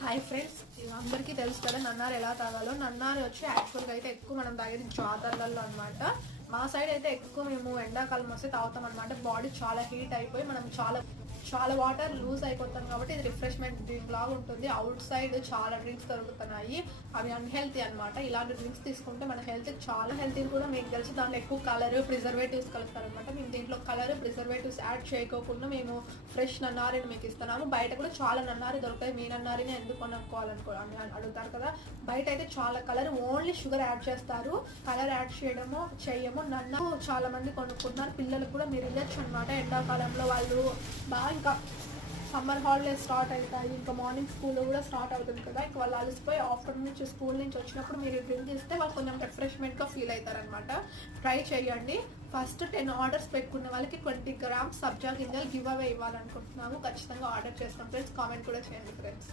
Hi friends, అందరికీ తెలుసు కదా నన్నారు ఎలా తాగాలో. నన్నారు వచ్చి యాక్చువల్గా అయితే ఎక్కువ మనం తాగేది జాతరలలో అనమాట. మా సైడ్ అయితే ఎక్కువ మేము ఎండాకాలం వస్తే తాగుతాం అనమాట. బాడీ చాలా హీట్ అయిపోయి మనం చాలా వాటర్ లూజ్ అయిపోతాం కాబట్టి ఇది రిఫ్రెష్మెంట్ డ్రింక్ లాగా ఉంటుంది. అవుట్ సైడ్ చాలా డ్రింక్స్ దొరుకుతున్నాయి, అవి అన్హెల్తీ అనమాట. ఇలాంటి డ్రింక్స్ తీసుకుంటే మన హెల్త్ చాలా హెల్తీ కూడా. మీకు తెలుసు దాంట్లో ఎక్కువ కలర్ ప్రిజర్వేటివ్స్ కలుపుతారనమాట. మేము దీంట్లో కలర్ ప్రిజర్వేటివ్స్ యాడ్ చేయకోకుండా మేము ఫ్రెష్ నన్నారిని మీకు ఇస్తున్నాము. బయట కూడా చాలా నన్నారి దొరుకుతాయి. మీ నన్నారిని ఎందుకు కొనుక్కోవాలని అడుగుతారు కదా. బయట అయితే చాలా కలర్, ఓన్లీ షుగర్ యాడ్ చేస్తారు. కలర్ యాడ్ చేయము. నన్ను చాలా మంది కొనుక్కుంటున్నారు. పిల్లలకు కూడా మీరు వెళ్ళొచ్చు అనమాట. ఎండాకాలంలో వాళ్ళు బాగా ఇంకా సమ్మర్ హాలిడేస్ స్టార్ట్ అవుతాయి, ఇంకా మార్నింగ్ స్కూల్ కూడా స్టార్ట్ అవుతుంది కదా. ఇంకా వాళ్ళు అలసిపోయి ఆఫ్టర్నూన్ నుంచి స్కూల్ నుంచి వచ్చినప్పుడు మీరు డ్రింక్ ఇస్తే వాళ్ళు కొంచెం రిఫ్రెష్మెంట్గా ఫీల్ అవుతారనమాట. ట్రై చేయండి. ఫస్ట్ 10 ఆర్డర్స్ పెట్టుకున్న వాళ్ళకి 20 grams సబ్జా గింజలు గివ్ అవే ఇవ్వాలనుకుంటున్నాము. ఖచ్చితంగా ఆర్డర్ చేస్తాం ఫ్రెండ్స్. కామెంట్ కూడా చేయండి ఫ్రెండ్స్.